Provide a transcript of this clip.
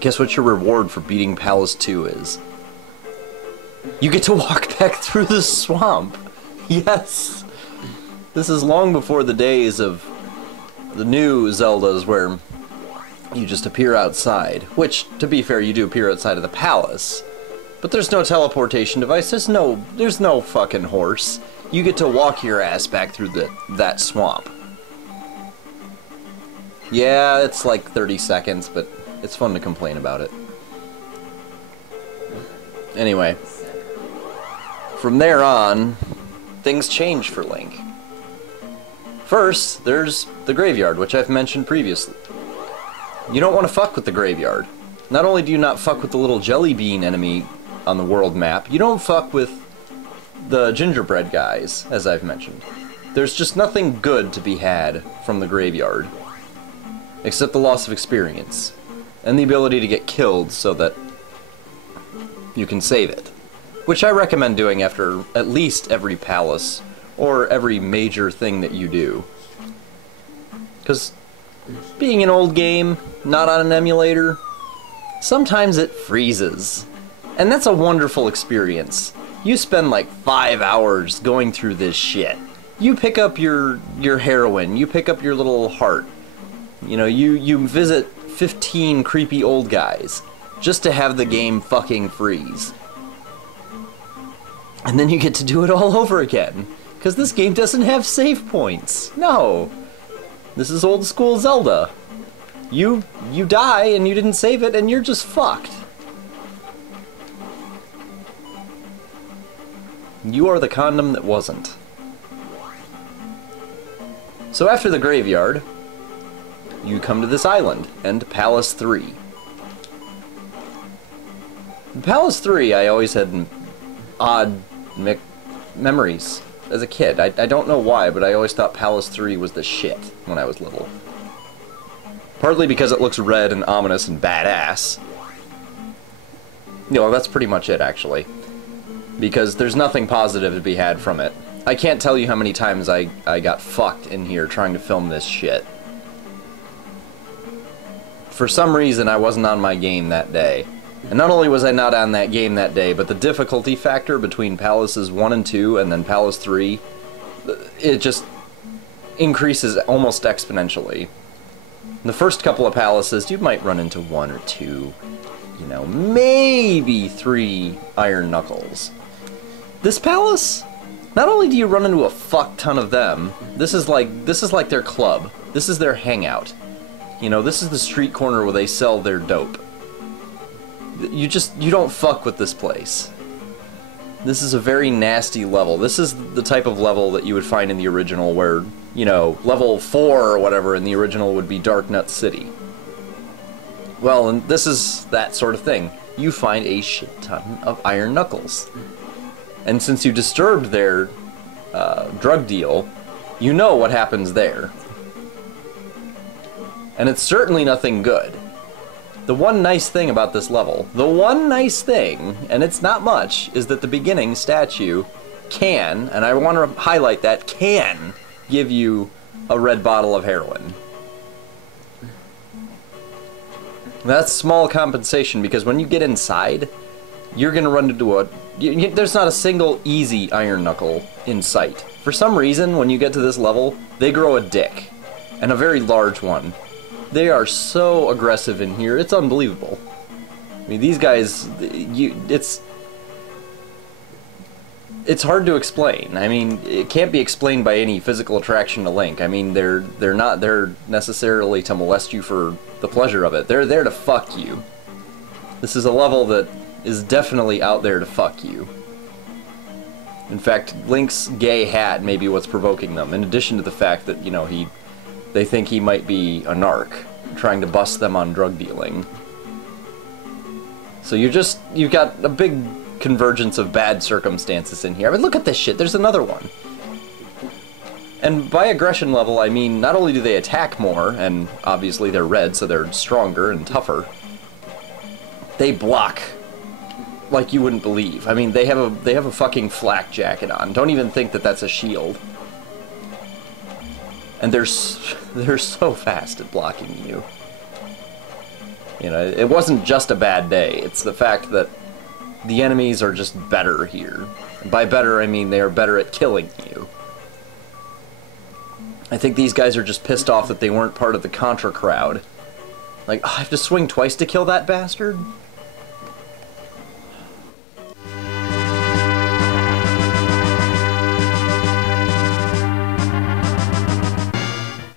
Guess what your reward for beating Palace 2 is? You get to walk back through the swamp! Yes! This is long before the days of the new Zeldas where you just appear outside. Which, to be fair, you do appear outside of the palace. But there's no teleportation device, there's no fucking horse. You get to walk your ass back through that swamp. Yeah, it's like 30 seconds, but it's fun to complain about it. Anyway, from there on, things change for Link. First, there's the graveyard, which I've mentioned previously. You don't want to fuck with the graveyard. Not only do you not fuck with the little jelly bean enemy on the world map, you don't fuck with the gingerbread guys, as I've mentioned. There's just nothing good to be had from the graveyard, except the loss of experience, and the ability to get killed so that you can save it. Which I recommend doing after at least every palace, or every major thing that you do. Because being an old game, not on an emulator, sometimes it freezes. And that's a wonderful experience. You spend like 5 hours going through this shit. You pick up your heroine, you pick up your little heart. You know, you visit 15 creepy old guys just to have the game fucking freeze. And then you get to do it all over again. Because this game doesn't have save points. No. This is old school Zelda. You die and you didn't save it and you're just fucked. You are the condom that wasn't. So after the graveyard, you come to this island, and Palace 3. Palace 3, I always had odd memories as a kid. I don't know why, but I always thought Palace 3 was the shit when I was little. Partly because it looks red and ominous and badass. You know, that's pretty much it, actually. Because there's nothing positive to be had from it. I can't tell you how many times I got fucked in here trying to film this shit. For some reason, I wasn't on my game that day. And not only was I not on that game that day, but the difficulty factor between Palaces 1 and 2 and then Palace 3, it just increases almost exponentially. In the first couple of palaces, you might run into 1 or 2, you know, maybe 3 iron knuckles. This palace, not only do you run into a fuck ton of them, this is like their club. This is their hangout. You know, this is the street corner where they sell their dope. You don't fuck with this place. This is a very nasty level. This is the type of level that you would find in the original where, you know, level 4 or whatever in the original would be Dark Nut City. Well, and this is that sort of thing. You find a shit ton of iron knuckles. And since you disturbed their drug deal, you know what happens there. And it's certainly nothing good. The one nice thing about this level, the one nice thing, and it's not much, is that the beginning statue can, and I want to highlight that, can give you a red bottle of heroin. That's small compensation, because when you get inside, you're going to run into there's not a single easy iron knuckle in sight. For some reason, when you get to this level, they grow a dick, and a very large one. They are so aggressive in here, it's unbelievable. I mean, these guys, it's hard to explain. I mean, it can't be explained by any physical attraction to Link. I mean, they're not there necessarily to molest you for the pleasure of it. They're there to fuck you. This is a level that is definitely out there to fuck you. In fact, Link's gay hat may be what's provoking them, in addition to the fact that, you know, they think he might be a narc, trying to bust them on drug dealing. So you've got a big convergence of bad circumstances in here. I mean, look at this shit, there's another one. And by aggression level, I mean, not only do they attack more, and obviously they're red, so they're stronger and tougher, they block like you wouldn't believe. I mean, they have a fucking flak jacket on. Don't even think that that's a shield. And they're so fast at blocking you. You know, it wasn't just a bad day. It's the fact that the enemies are just better here. By better, I mean they are better at killing you. I think these guys are just pissed off that they weren't part of the Contra crowd. Like, oh, I have to swing twice to kill that bastard?